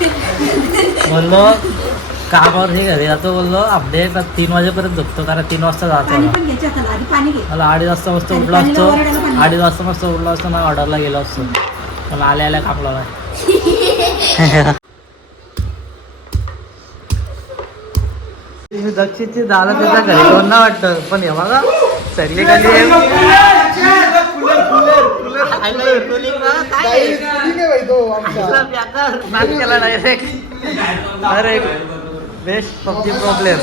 बोललो कामावर हे घरी जातो, बोललो अपडेट 3 वाजेपर्यंत झोपतो, कारण 3 वाजता जातो. मला 2:30 वाजता मस्त उठलो असतो, 2:30 वाजता मस्त उठलो असतो ना, ऑर्डरला गेलो असतो. मला आल्या काम लावलाय. दक्षिणची झालं त्याच्या घरी कोण ना वाटतं, पण हे बघा सगळी खाली केला डायरेक्ट. अरे बेस्ट पबजी प्रॉब्लेम.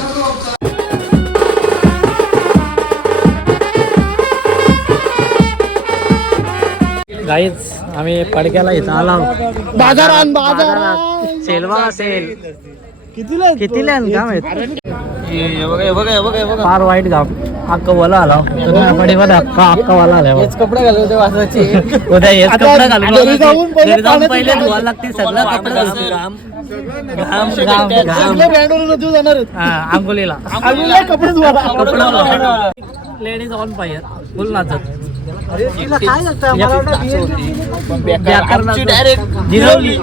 गाईच आम्ही पडक्याला इथं आलो. बाजारात सेल बघा, सेल कितीला का माहित. फार वाईट घाम अक्का वाला आला. अक्का वाला आला. कपडे घालू होते वासाचे. उद्या हेच कपडे घालून जाऊन पहिले धुवायला लागते सगळं कपडे. आंघोलीला कपडे धुवायला. लेडीज ऑन फायर फुल नाचत. जिरवली.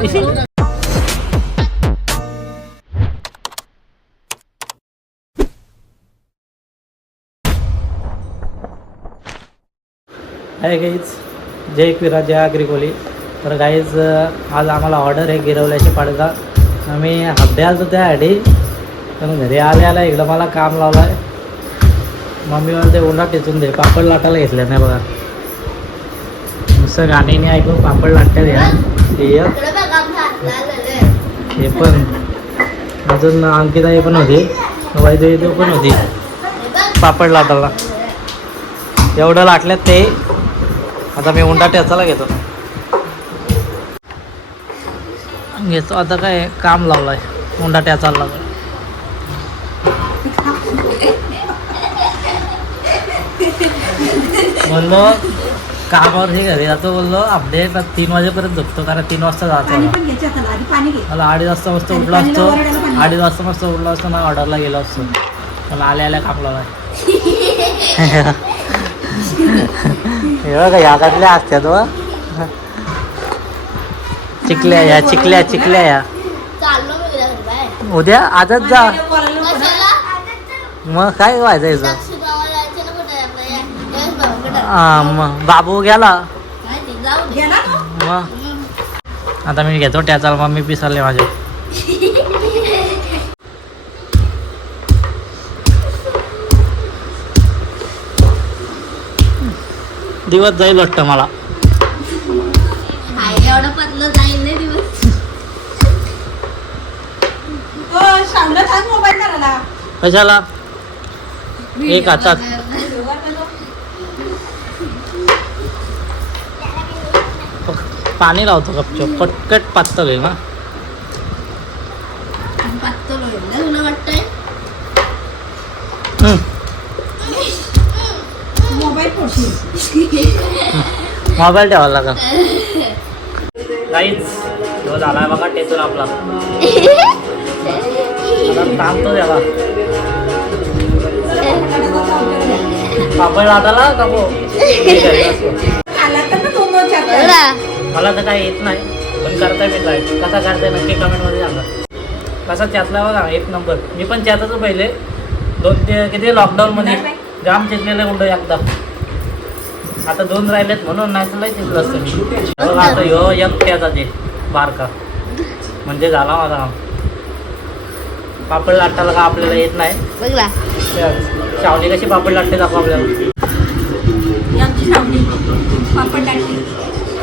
हाय गाईज, जय एकविरा, जय अग्रिकोली. तर गाईज आज आम्हाला ऑर्डर आहे गिरवल्याची पाडगा. आम्ही हड्डे आलो त्यासाठी, पण घरी आल्या इकडं मला काम लावलं आहे. मम्मी मला ते उंडा टेचून दे, पापड लाटायला घेतले नाही बघा. नुसतं गाणी नाही ऐकून पापड लाटतात या. हे पण अजून अंकिता हे पण होती, वैद्य पण होती पापड लाटायला. एवढं लाटल्यात ते. आता मी उंडा टेचायला घेतो आता काय काम लावलंय उंडा टेचायला लागलं. बोललो कामावर हे घरी जातो, बोललो अपडेट 3 वाजेपर्यंत झोपतो, कारण 3 वाजता जातो. मला 2:30 वाजता मस्त उठलो असतो, 2:30 वाजता मस्त उठलो असतो ना, ऑर्डरला गेलो असतो. मला आल्या काम लावलाय. हे बघा याच्यातल्या असत्यात व चिकल्या या, चिकल्या या. उद्या आजच जा. मग काय व्हायचं मग बाबू गेला मग. आता मी घेतो त्याचा मम्मी पिसाले माझे. दिवस जाईल वाटतं मला. कशाला एक हातात पाणी लावतो गपचूप, पटकट पातळ आहे ना. मोबाईल ठेवायला लागला. काहीच तो झालाय बघा टेचून आपला. थांबतो त्याला पापड लाटायला का मला तर काही येत नाही, पण करता मी ट्राय. कसा करताय नक्की कमेंटमध्ये सांगा. कसा चॅतला बघा, 1 नंबर. मी पण चॅतच पहिले किती लॉकडाऊनमध्ये जाम चिरलेलं उंड एकदा. आता 2 राहिलेत म्हणून नाही तर लय चिरलं असतं मी. बघा आता ह्यो एक त्याचा जे बारका म्हणजे झाला माझा काम. पापड लाटायला का आपल्याला येत नाही. शावणी कशी पापड लाटते दाखव आपल्याला.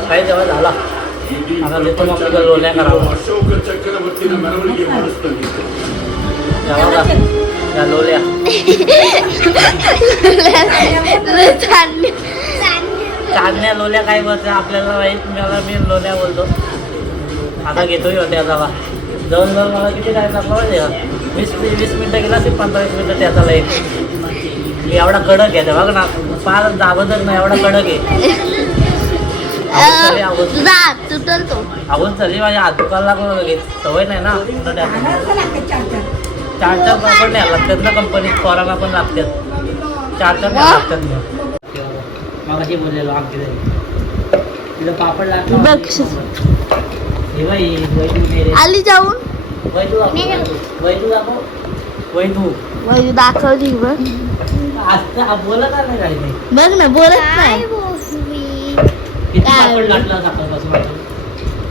काही जेव्हा झाला आता देतो मग आपल्याला लोल्या करावं. या लोल्या चांदण्या लोल्या काय बोलते आपल्याला माहीत. मी लोल्या बोलतो. आता घेतोय होत्या जावा जाऊन मला किती टाईम लागला माहिती का. 20 मिनटं गेला असेल, 15-20 मिनटं त्याचा एक. एवढा कडक आहे बघ ना, फार दाबतच नाही, एवढा कडक आहे. आवाज झाली माझ्या हात दुखायला लागलो. सवय नाही ना. 4 पापड नाही लागतात ना कंपनीत. कोराना पण लागतात 4 लागतात. मग बोललेलो आमच्या तिथं पापड लागला. हे बाई वैदू मेरे आली जाऊन वैदू वैदू दाखव वैदू वैदू दाखवली बघ. आता बोलत नाही राहिले. बघ ना बोलत नाही. किती पापड घातला सकाळपासून आता?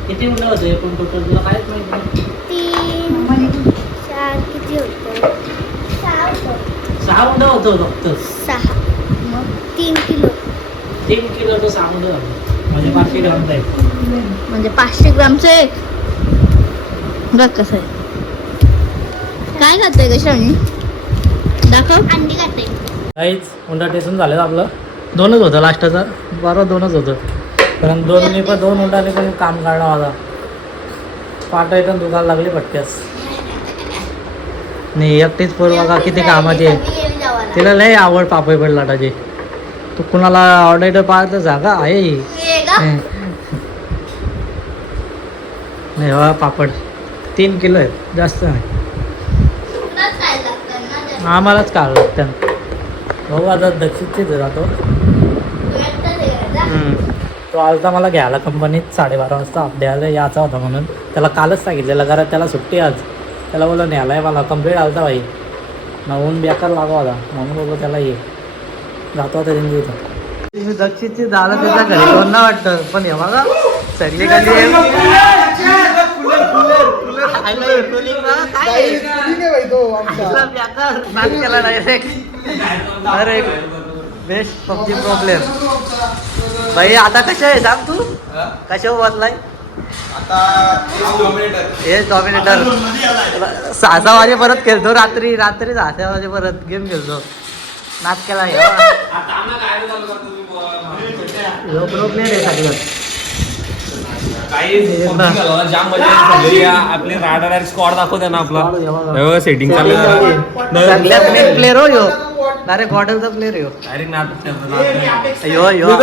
किती उंडा होतं एकूण टोटल तुला कायच माहिती नाही. 3 4 किती होतं? 6 उंडा होतं फक्त. 6 मग 3 किलो 3 किलो तो 6 उंडा झालं म्हणजे 500 ग्राम जाईल. म्हणजे 500 ग्रामचं एक. बघ कसं आहे. काय खाते ग शावणी? दाखव. अंडी खाते. काहीच उंडा टेसून झालं आपलं. 2च होतं लास्टचा बरं 2च होतं कारण 2 पण 2 उंडाने पण काम काढणं माझा पाठ इथून दुखायला लागली पटक्यास. नाही एकटीच पोर बघा किती कामाची आहे. तिला लय आवड पापड लाटाची. तू कुणाला ऑर्डर पाहत जागा आहे ही. नाही हवा पापड 3 किलो आहेत जास्त नाही. आम्हालाच काढ लागतं. भाऊ आता दक्षिणचीच जातो. तो आलता मला घ्यायला कंपनीत 12:30 वाजता द्यायला याचा होता म्हणून. त्याला कालच सांगितलेलं कारण त्याला सुट्टी आज. त्याला बोला न्यायला आहे मला कंप्लीट आलता भाई ऊन बेकार लागवा होता म्हणून बोललो त्याला ये जातो आता त्यांची इथं. तुम्ही दक्षिणची झालं त्याच्या घरी कोण ना वाटतं पण हे बघा सगळी खाली अरे बेस्ट पबजी प्रॉब्लेम भाई. आता कशा आहे सांग तू कशा बदलाय हे डॉमिनेटर 6 वाजेपर्यंत खेळतो. रात्री 6 वाजेपर्यंत गेम खेळतो. नाच केला प्लेअर आहे सगळं. आपले राडा स्क्वॉड दाखवते ना आपला सेटिंग मेन प्लेअर हो यो. डायरेक्ट गॉर्डनचा प्लेअर यो.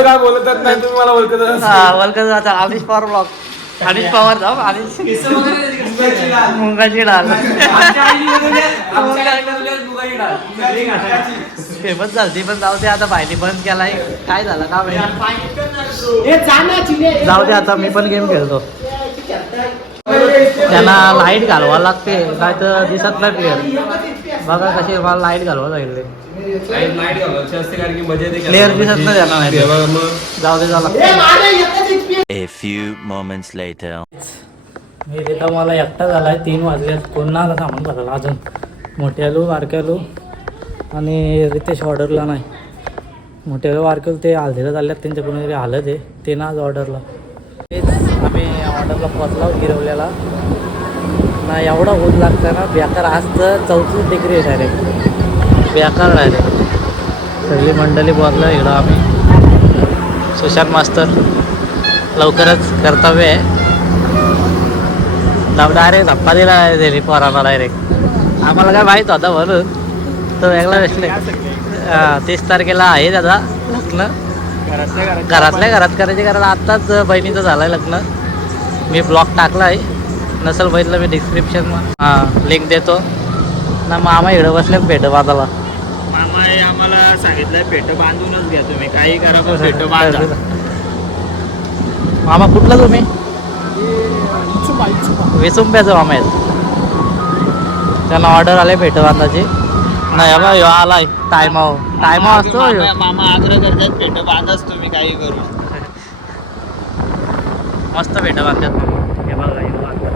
काय बोलत नाही तुम्ही मला ओळखत अनिश पवार ब्लॉग. अनिश पवार जाऊ अनिश मुंगाची डाळ फेमस झाली पण जाऊ दे आता. बायने बंद केलाय काय झालं का जाऊ दे आता. मी पण गेम खेळतो. त्यांना लाईट घालवा लागते काय तर दिसत नाही प्लेअर. बघा कशी मला लाईट घालवा लागले. प्लेअर दिसत नाही त्यांना नाही. जाऊ दे झाला. A few moments later. मी तिथं मला एकटा झालाय 3 वाजले. कोण ना आला सामान भरायला अजून. मोठे आलू बारके आलू आणि रितेश ऑर्डरला नाही. मोठे आलू बारके ते हल्दीला चालल्यात त्यांच्या कोणी हालत आहे ते ना आज ऑर्डरला. तेच आम्ही ऑर्डरला पोचला गिरवल्याला ना. एवढा ऊन लागतं ना बेकार. आज तर 34 डिग्री आहे डायरेक्ट बेकार डायरेक्ट. सगळी मंडळी पोचलं इकडं आम्ही. सुशांत मास्तर लवकरच कर्तव्य आहे. डायरेक्ट धप्पा दिला दिली पोराला डायरेक्ट. आम्हाला काय माहीत होता म्हणून तो वेगळा भेटले. 30 तारखेला आहे त्याचा लग्न. घरातल्या घरात करायचे कारण आत्ताच बहिणीचं झालं आहे लग्न. मी ब्लॉग टाकला आहे नसेल बघितलं मी डिस्क्रिप्शन लिंक देतो ना. मामा इकडं बसले पेट बांधायला. मामाने आम्हाला सांगितलं पेट बांधूनच घ्या तुम्ही काही करा पण पेट बांधा. मामा कुठला तुम्ही? विसुंब्याचं मामा आहेत. त्यांना ऑर्डर आले पेट बांधाची. नाही बा ह्यो आलाय टायमा असतो. मामा आग्रह करतात पेट बांधाच तुम्ही काही करू. मस्त पेट बांधतात. हे बघा हे बांधतात.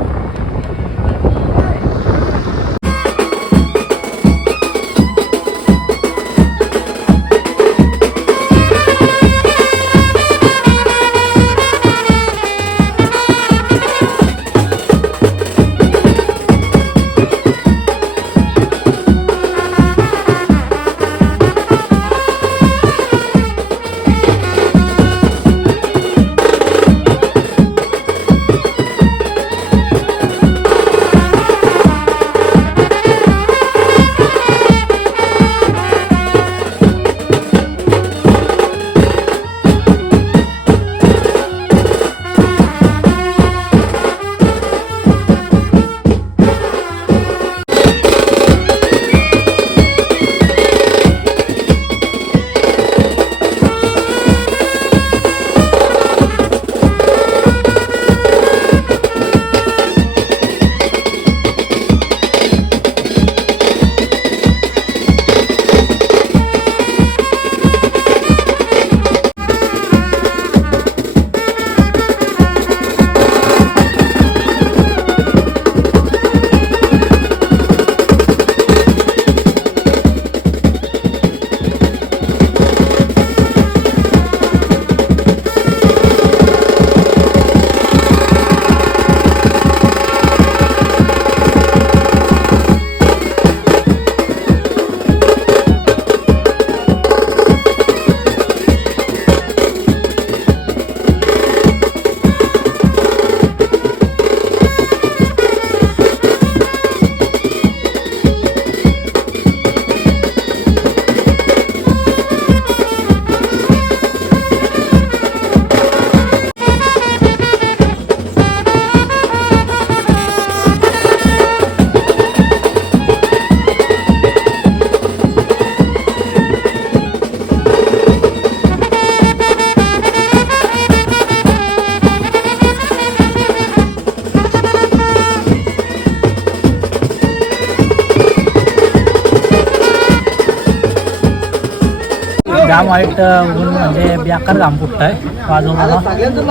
जाम वाईट ऊन म्हणजे बेकार घाम फुटताय बाजूला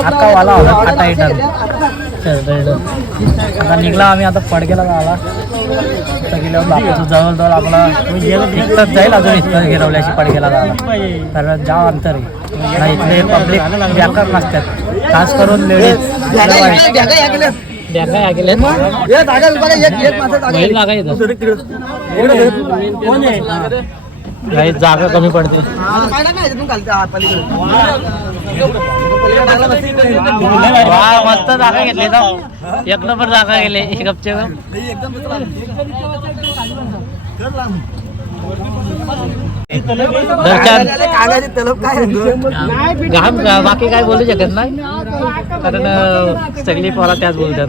अख्खा वाला होता फाटा इटर आता निघला आम्ही आता पडगेला झाला तर गेल्यावर बापूचं जवळजवळ आपला इतकंच जाईल अजून इतकं गिरवल्याशी पडगेला झाला तर जाम अंतर आहे नाही इथले पब्लिक बेकार नसतात खास करून लेडीज जागा कमी पडते मस्त जागा घेतली ना एक नंबर जागा गेले गपचे घाम बाकी काय बोलू शकत नाही कारण सगळी पोरा त्याच बोलतात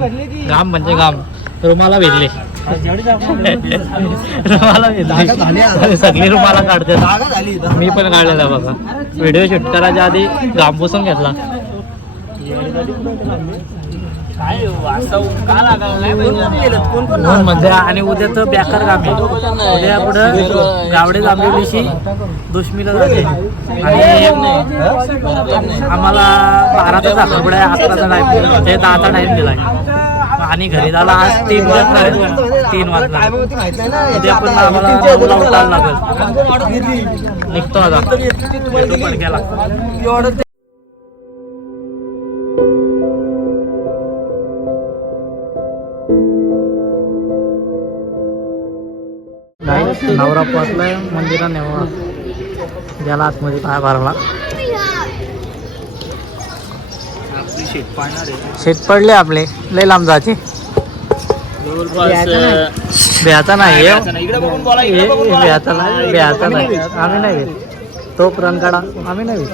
घाम म्हणजे घाम रुमाला भेटले रुमाला भेटले सगळी रुमाला काढतात मी पण काढलेला बघा व्हिडिओ शूट करायच्या आधी घाम पुसून घेतला म्हणजे आणि उद्याच बेकार काम आहे उद्या पुढं गावडे जांभिवलीशी दुश्मीला जाते आणि आम्हाला 12चा साखरपुडा आहे 11चा टाईम म्हणजे 10चा टाईम दिलाय आणि घरी झाला आज 3 वाजता उद्या पण आम्हाला 9ला उठायला लागेल निघतो आता पडक्याला नवरा पोचलाय मंदिरा नेवा ज्याला आतमध्ये पाय भरला शेत पडले आपले लय लांब जायचे ब्याचा नाही ब्याचा नाही आम्ही नाही तो प्रण काढा आम्ही नाही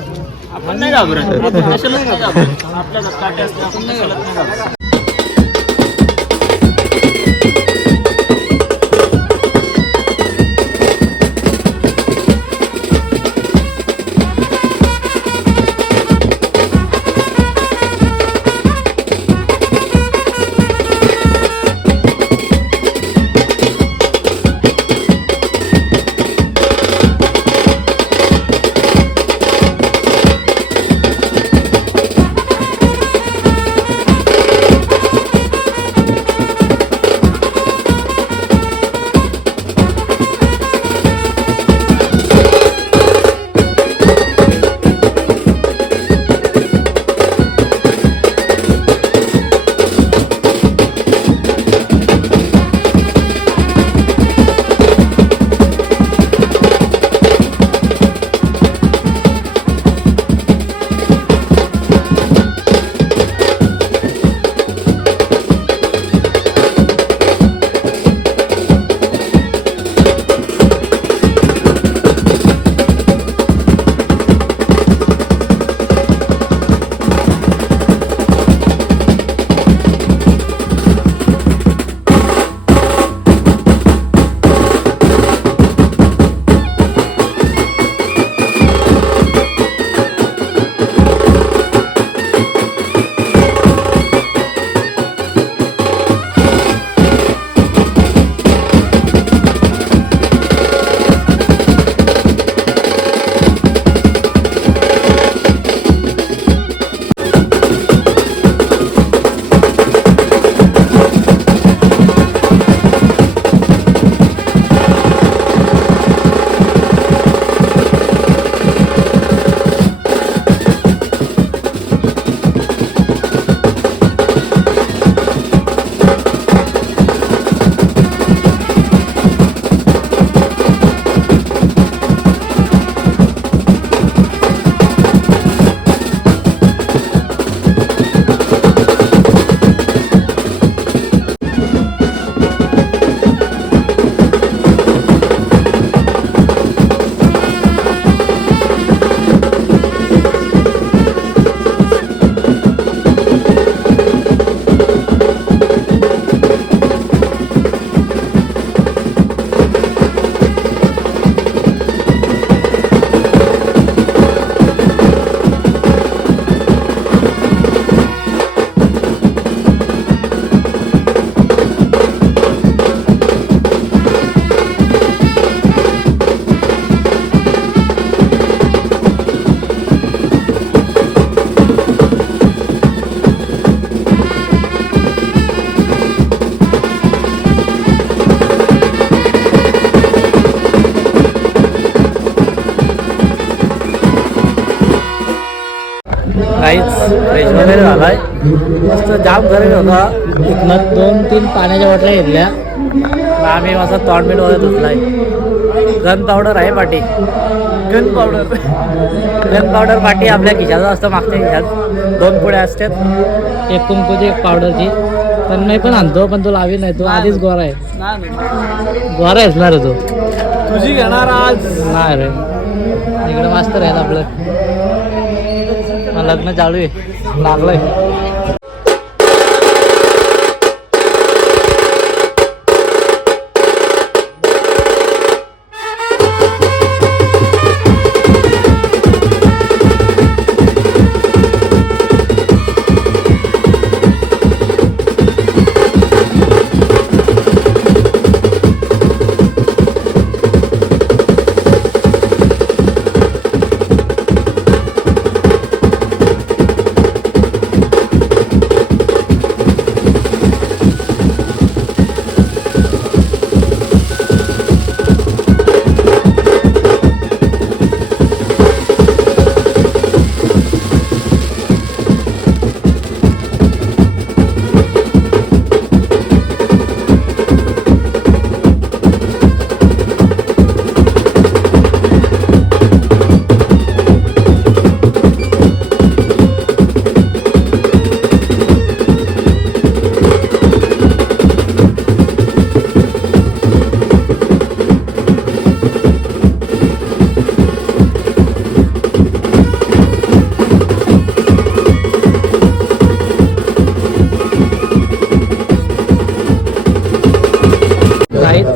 वगैरे झालाय मस्त जाम गरज होता. इथनं 2-3 पाण्याच्या बाटल्या घेतल्या. आम्ही मस्त तोंडमीठ वगैरे धुतलाय. गन पावडर आहे पाठी. गन पावडर पाठी आपल्या खिशाचा असतं मागच्या खिशात 2 पुड्या असतात. एक कुंकूची एक पावडरची. पण मी पण आणतो पण तू लावी नाही. तू आधीच गोरा आहे. गोरा आहेस ना रे तू. तुझी घेणार आज नाही रे इकडे मास्तर आहेत आपलं. लग्न चालू आहे लागलंय.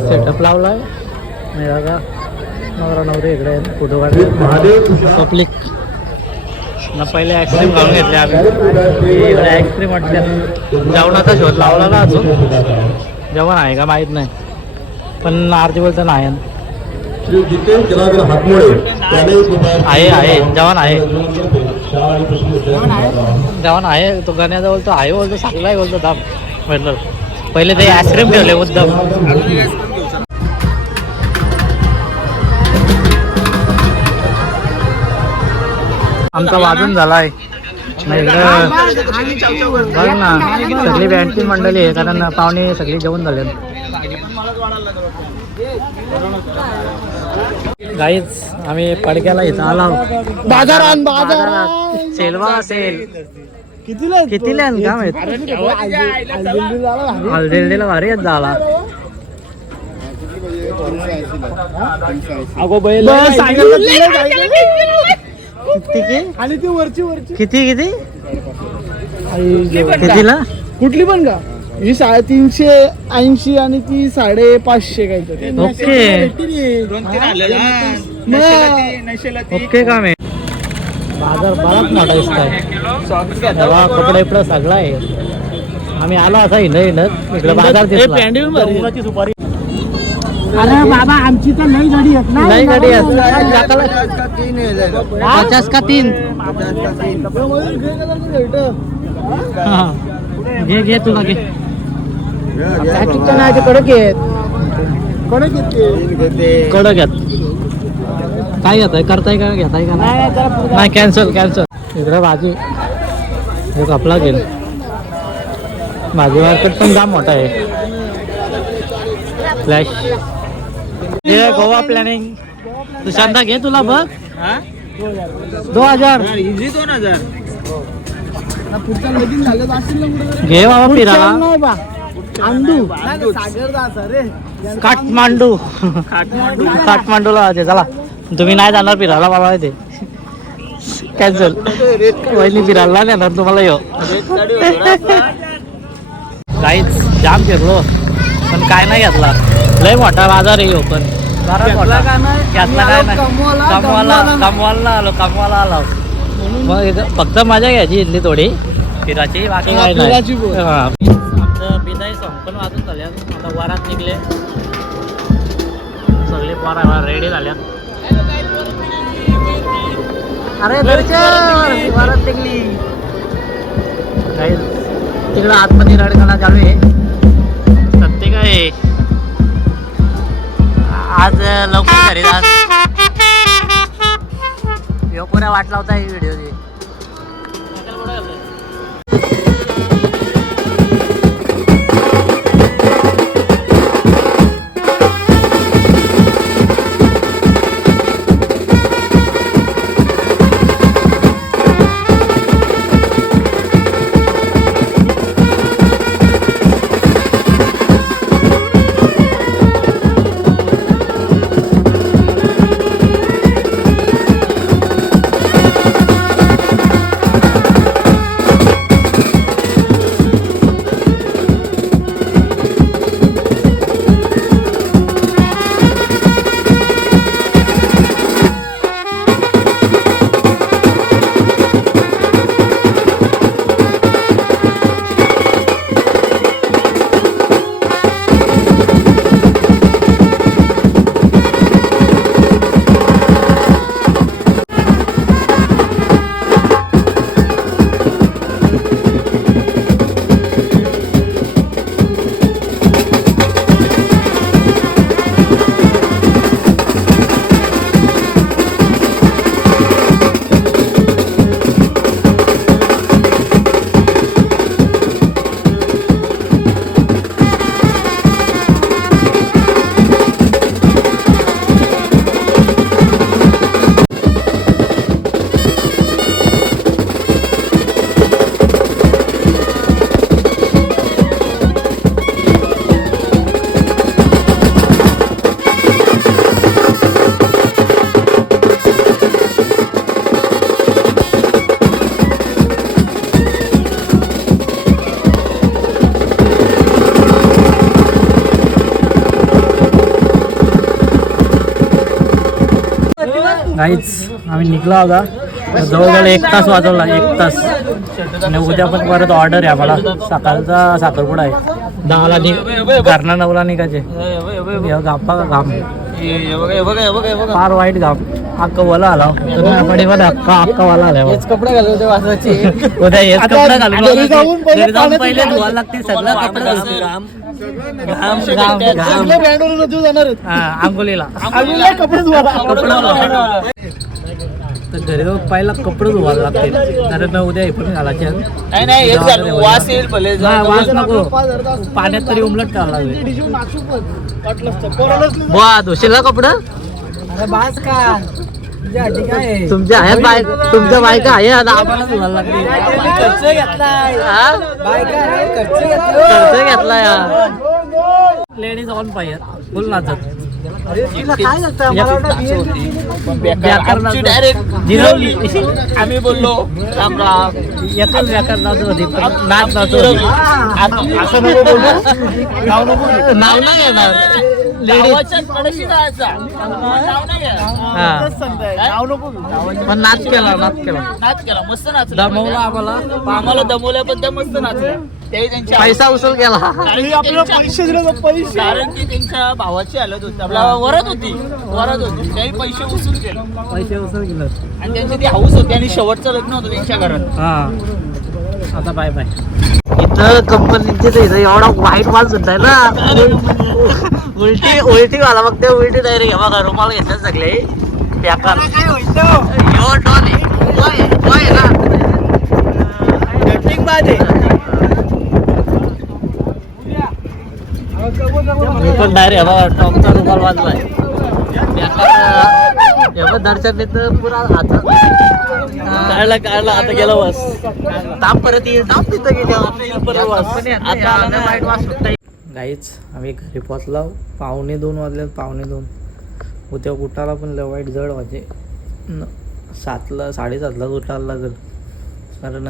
सेटअप लावलाय का नवरा नवरी इकडे फोटो काढले पब्लिक ना. पहिले आईस्क्रीम खाऊन घेतले आम्ही. इकडे आईस्क्रीम वाटल्या. जेवणाचा शोध लावला ना अजून. जेवण आहे का माहीत नाही पण आरती बोलतं नाही आहे. जेवण आहे जेवण आहे. तो गाण्याचा बोलतो आहे बोलतो सांगलाय बोलतो दाम म्हटलं. पहिले ते आईस्क्रीम ठेवले मुद्दाम. आमचा वाजून झालाय इकडं बघ ना. सगळी बँडची मंडळी आहे कारण पाहुणे सगळी जेवण झाले. गाईच आम्ही पडक्याला इथं आलो. बाजारात सेलवा सेल कितीला का माहित. हलदिल्लीला भारी येत झाला. अगो बैल आणि ती वरची किती कितीला कुठली पण का. ही 380 आणि ती 550 काहीतरी. ओके काम आहे. बाजार बराच मोठा दिसतोय. कपडे इकडं सगळं आहे. आम्ही आलो असा हिंडत इकडे बाजार दिसला. सुपारी. अरे बाबा आमची तर नाही गाडी येत ना. नाही गाडी येत. 50 का 3. घे तुला घे. कडक आहेत. कडक घेत. काय घेताय करताय का घेताय का नाही. कॅन्सल इकडे भाजी एक आपला गेल. भाजी मार्केट पण जाम मोठा आहे. Flash Goa planning. तू शांता घे तुला बघ 2000 इझी 2000 घे बाबा फिरायला. काठमांडूला चला. तुम्ही नाही जाणार फिरायला मला ते कॅन्सल. वहिनी फिरायला नाही येणार तुम्हाला येऊ. काहीच जाम फिरलो पण काय नाही घेतला. लय मोठा बाजार आहे पण घेतला काय नाही. कमवायला आलो. मग फक्त मजा घ्यायची इथली थोडी फिराची. बाकी काय नाही. आमचं बिदाई संपन्न वाजून झाल्या. आता वरात निघले सगळे पोरा रेडी झाल्या. अरे वरात निघली. काही तिकडं आतमध्ये रडगाणा चालू आहे. सत्य काय आज लवकर घरी जा. पुऱ्या वाट लावता ही व्हिडिओ. गाईच आम्ही निघला होता जवळजवळ 1 तास वाजवला 1 तास आणि उद्या पण परत ऑर्डर आहे आम्हाला सकाळचा साखरपुडा आहे 10ला घरना 9ला निघायचे घाम फार वाईट घाम अक्का वाला आला अक्का वाला आला कपडे घालू होते वाजवायचे उद्या हेच कपडे घालून घरी जाऊन घरी जाऊन पहिले धुवायला लागते सगळं कपडे घालून सगळे ब्रँडवरून रजू जाणार आहेत. आंघोलीला आम्ही कपडे धुवायला. तर घरी जाऊन पहिला कपडे धुवायला लागते कारण उद्या हे पण घालायचे नाही हेच घालू. वास येईल भले वास नको पाण्यात तरी उमलट करावं लागेल टिश्यू नाचू पण. वाटलंच तर. कोणालाच नाही. बुवा धुशील कपडे तुमच्या आहेत तुमच्या बायका आहे आता आम्हाला धुवायला लागते खर्च घेतलाय लेडीज ऑन फायर फुल नाचत जिरवली आम्ही बोललो राम राम एकच व्याकरण नाचत होती पण नाच नाचत होती असं नको बोलू. नाव नको घेऊ. नाव नाही येणार लेडीज कडेशी जायचा नाव नाही घ्या. हा तेच सांगताय. नाव नको घेऊ. पण नाच केला नाच केला मस्त नाचला दमवला आम्हाला दमवल्या पण त्या मस्त नाचल्या ते त्यांच्या पैसा उचल केला आणि आपल्याला पैसे दिले तर पैसे. कारण की त्यांच्या भावाची हालत होती आपला वरत होती त्याही पैसे वसूल केले पैसे उचल केलं आणि त्यांची ती हाऊस होती आणि शेवटचं लग्न होतं त्यांच्या घरात हा आता बाय बाय इथं कंपनीचे एवढा वाईट माल सुद्धा आहे ना उलटी वाला मग ते उलटी तयारी घ्या बघा रुमाल घेतले सगळे बेकार यो डॉल आहे ना मी पण डायरेक्ट बघा टॉपचा रुमाल वाजलाय दर्शन तर पुरा आता काढला आता गेला वास ताप परत येईल ताप तिथं गेल्या गाईच आम्ही घरी पोचलो 1:45 वाजले 1:45 उद्या उठायला पण लय वाईट जड वाजे 7ला 7:30ला उठायला लागेल कारण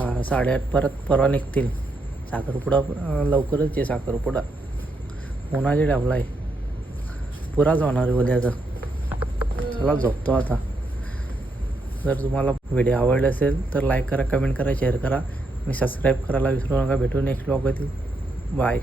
8:30 परत परवा निघतील साखरपुडा लवकरच आहे साखरपुडा उन्हाची डाबला आहे पुराच होणार आहे उद्याचा चला झोपतो आता जर तुम्हाला व्हिडिओ आवडला असेल तर लाईक करा कमेंट करा शेअर करा आणि सबस्क्राईब करायला विसरू नका भेटू नेक्स्ट व्लॉग येतील बाय